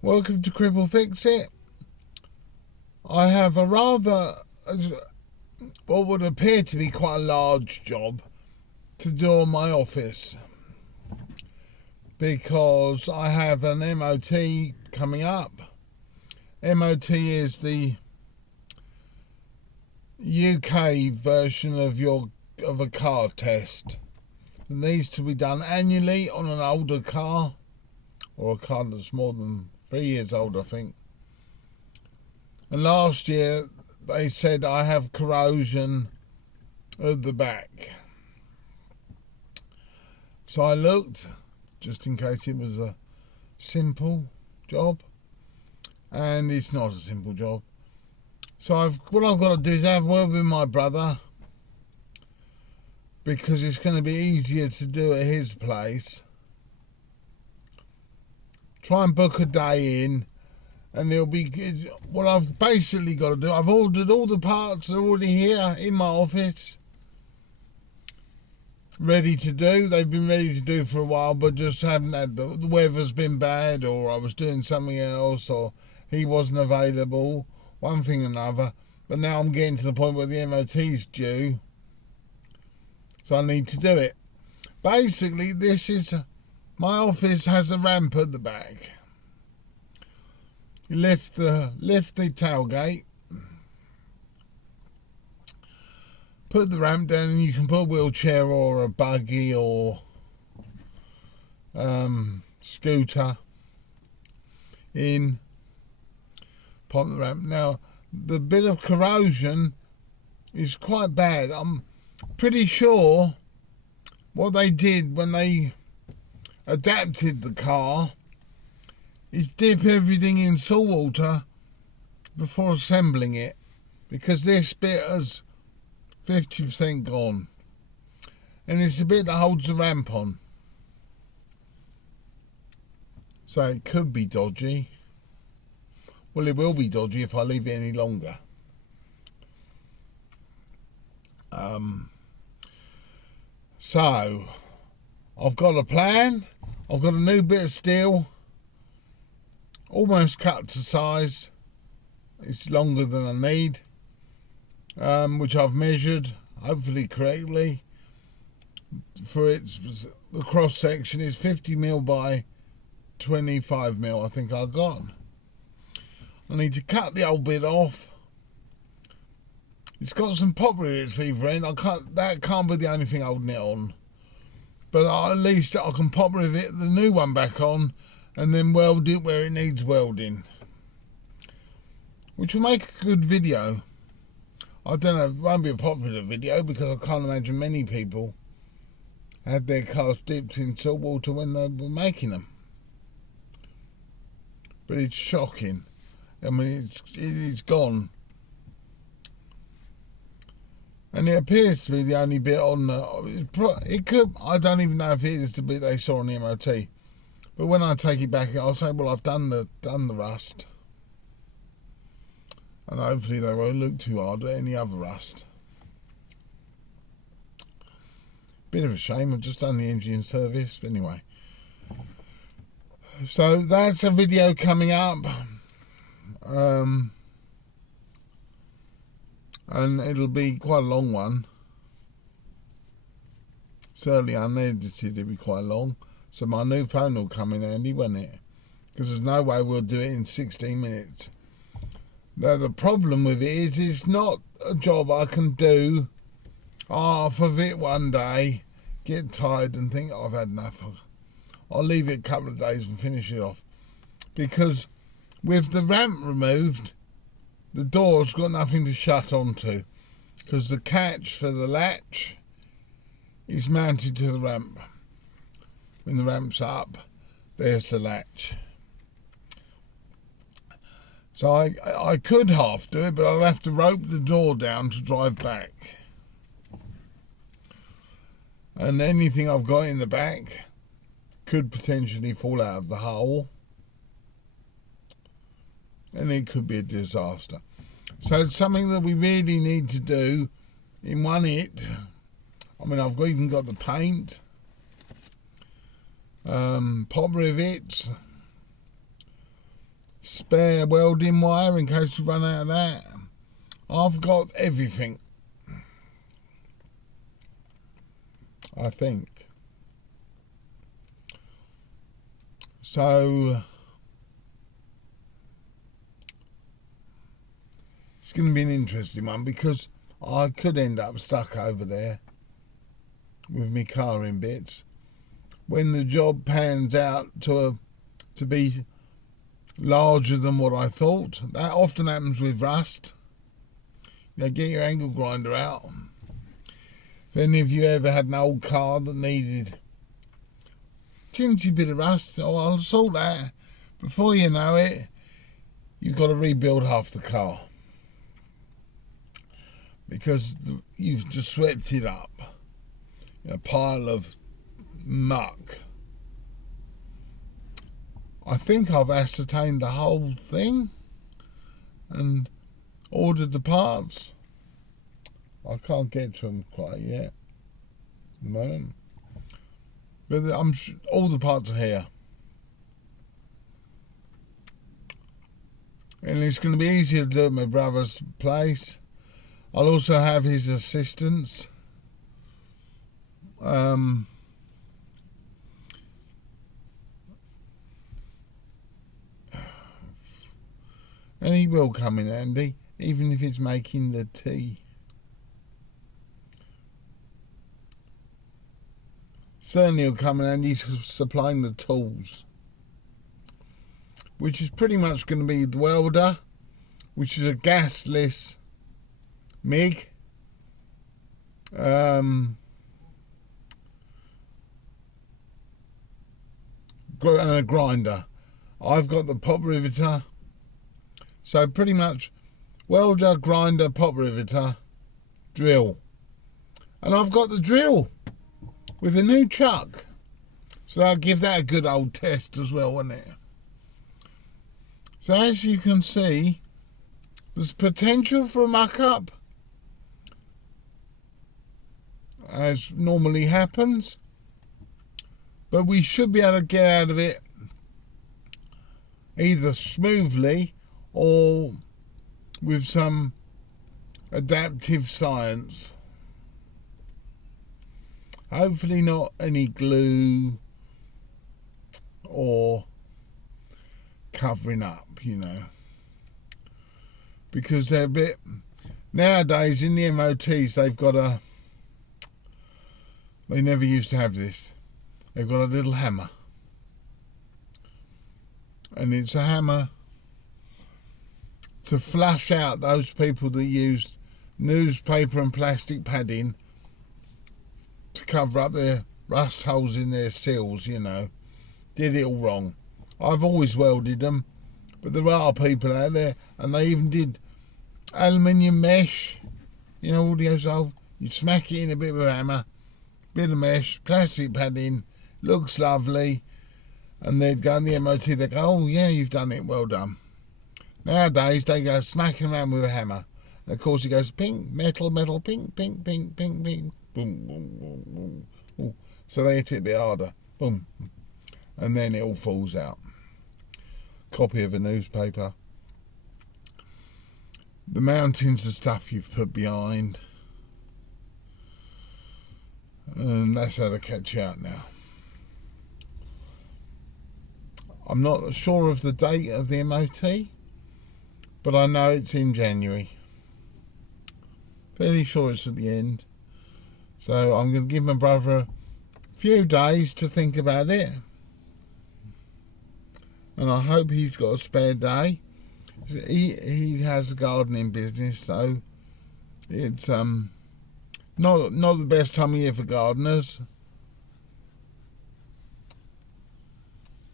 Welcome to Cripple Fix It. I have a rather, what would appear to be quite a large job to do on my office, because I have an MOT coming up. MOT is the UK version of a car test. It needs to be done annually on an older car, or a car that's more than 3 years old, I think. And last year they said I have corrosion at the back. So I looked, just in case it was a simple job, and it's not a simple job. So what I've got to do is have a word with my brother, because it's going to be easier to do at his place. Try and book a day in, and what I've basically got to do. I've ordered all the parts, are already here in my office, ready to do. They've been ready to do for a while, but just haven't had the weather's been bad, or I was doing something else, or he wasn't available, one thing or another. But now I'm getting to the point where the MOT's due, so I need to do it. Basically, my office has a ramp at the back. You lift the tailgate, put the ramp down, and you can put a wheelchair or a buggy or scooter in, pop the ramp. Now, the bit of corrosion is quite bad. I'm pretty sure what they did when they adapted the car is dip everything in salt water before assembling it, because this bit has 50% gone, and it's the bit that holds the ramp on, so it could be dodgy. Well, it will be dodgy if I leave it any longer. So I've got a plan. I've got a new bit of steel, almost cut to size. It's longer than I need, which I've measured, hopefully correctly. The cross section is 50mm by 25mm, I think I got. I need to cut the old bit off. It's got some pop rivets either end. That can't be the only thing holding it on. But at least I can pop rivet the new one back on, and then weld it where it needs welding, which will make a good video. I don't know, it won't be a popular video, because I can't imagine many people had their cars dipped in salt water when they were making them. But it's shocking. I mean, it's gone. And it appears to be the only bit on I don't even know if it is the bit they saw on the MOT. But when I take it back, I'll say, well, I've done the rust. And hopefully they won't look too hard at any other rust. Bit of a shame, I've just done the engine service, but anyway. So that's a video coming up. And it'll be quite a long one. Certainly unedited, it'll be quite long. So my new phone will come in handy, won't it? Because there's no way we'll do it in 16 minutes. Now, the problem with it is it's not a job I can do half of it one day, get tired and think, I've had enough. I'll leave it a couple of days and finish it off. Because with the ramp removed, the door's got nothing to shut onto, because the catch for the latch is mounted to the ramp. When the ramp's up, there's the latch. So I could half do it, but I'll have to rope the door down to drive back. And anything I've got in the back could potentially fall out of the hole, and it could be a disaster. So it's something that we really need to do in one hit. I mean, I've even got the paint, pop rivets, spare welding wire in case we run out of that. I've got everything, I think. So it's going to be an interesting one, because I could end up stuck over there with my car in bits when the job pans out to be larger than what I thought. That often happens with rust. You know, get your angle grinder out. If any of you ever had an old car that needed a teensy bit of rust, oh, I'll sort that. Before you know it, you've got to rebuild half the car, because you've just swept it up in a pile of muck. I think I've ascertained the whole thing and ordered the parts. I can't get to them quite yet at the moment, but I'm sure all the parts are here, and it's going to be easier to do at my brother's place. I'll also have his assistance. And he will come in handy, even if it's making the tea. Certainly he'll come in handy supplying the tools, which is pretty much going to be the welder, which is a gasless MIG. And a grinder. I've got the pop riveter. So pretty much welder, grinder, pop riveter, drill. And I've got the drill with a new chuck. So I'll give that a good old test as well, won't it? So as you can see, there's potential for a muck up, as normally happens, but we should be able to get out of it either smoothly or with some adaptive science. Hopefully not any glue or covering up, you know, because they're a bit, nowadays in the MOTs they've got they never used to have this, they've got a little hammer, and it's a hammer to flush out those people that used newspaper and plastic padding to cover up their rust holes in their seals, you know. Did it all wrong. I've always welded them, but there are people out there, and they even did aluminium mesh, you know, all those old, you smack it in a bit of a hammer, bit of mesh, plastic padding, looks lovely, and they'd go in the MOT, they'd go, oh yeah, you've done it, well done. Nowadays they go smacking around with a hammer, and of course it goes pink, metal, metal, pink, pink, pink, pink, pink, boom, boom, boom, boom. Ooh. So they hit it a bit harder, boom, and then it all falls out. Copy of a newspaper. The mountains of stuff you've put behind, and that's how to catch you out now. I'm not sure of the date of the MOT, but I know it's in January. Fairly sure it's at the end. So I'm going to give my brother a few days to think about it. And I hope he's got a spare day. He has a gardening business, so it's not the best time of year for gardeners.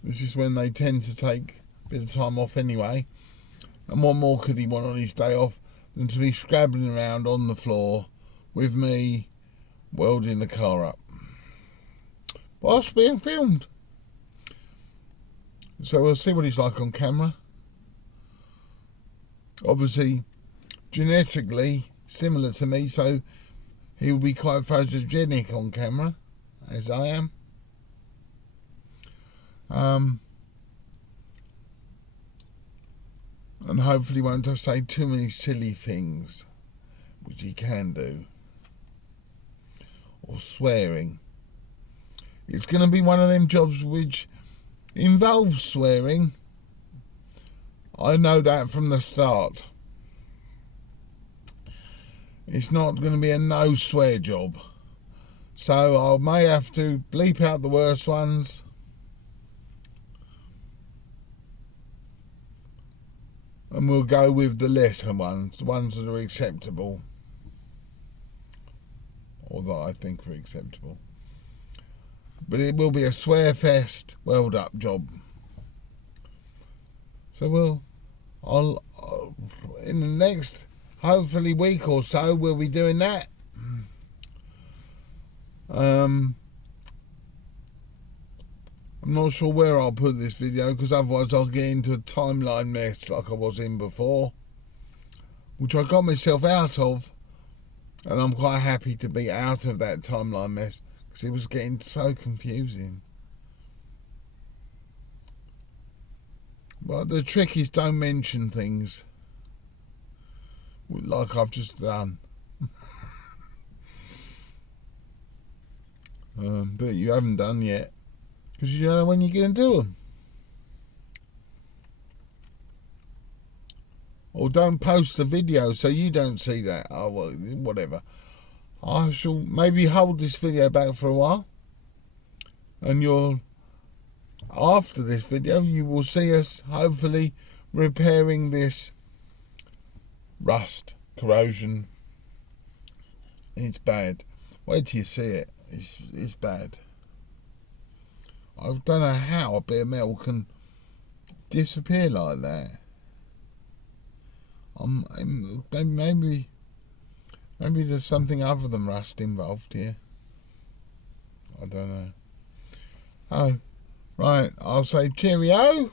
This is when they tend to take a bit of time off anyway. And what more could he want on his day off than to be scrabbling around on the floor with me welding the car up whilst being filmed. So we'll see what he's like on camera. Obviously, genetically similar to me, so he will be quite photogenic on camera, as I am. and hopefully won't say too many silly things, which he can do, or swearing. It's going to be one of them jobs which involves swearing. I know that from the start. It's not going to be a no swear job. So I may have to bleep out the worst ones. And we'll go with the lesser ones, the ones that are acceptable. Or that I think are acceptable. But it will be a swear fest, weld up job. So I'll in the next, hopefully, week or so, we'll be doing that. I'm not sure where I'll put this video, because otherwise I'll get into a timeline mess like I was in before, which I got myself out of, and I'm quite happy to be out of that timeline mess, because it was getting so confusing. But the trick is, don't mention things like I've just done. That you haven't done yet, because you don't know when you're going to do them. Or don't post the video so you don't see that. Oh, well, whatever. I shall maybe hold this video back for a while, and after this video you will see us hopefully repairing this rust, corrosion. It's bad. Wait till you see it. It's bad. I don't know how a bit of metal can disappear like that. Maybe there's something other than rust involved here. I don't know. Oh, right. I'll say cheerio.